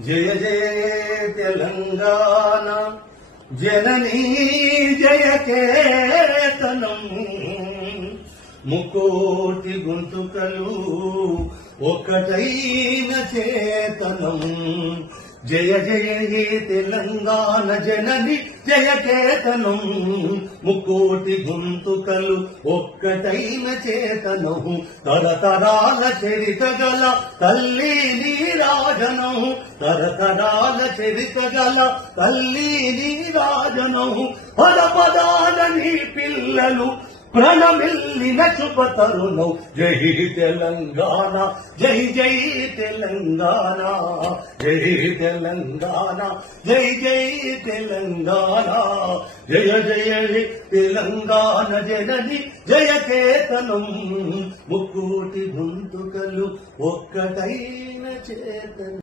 జయ జయ తెలంగాణ జననీ జయ కేతనం. ముకోటి గొంతుకలు ఒకటైన చేతనం. జయ జయ తెలంగాణ జనని జయ కేతనం. ముకోటి గొంతుకలు ఒక్కటైన చేతనం. తరతరాల చరిత గల తల్లిని నీరాజనం తరతరాల చరిత గల తల్లి నీ నీరాజనం పద పదాల నీ పిల్లలు ప్రణమిల్లిన శుభ తరుణం జై తెలంగాణ జై జై తెలంగాణ జై తెలంగాణ జై జై తెలంగాణ. జయ జయ తెలంగాణ జనని జయ కేతనం. ముక్కోటి గొంతుకలు ఒక్కటైన చేతనం.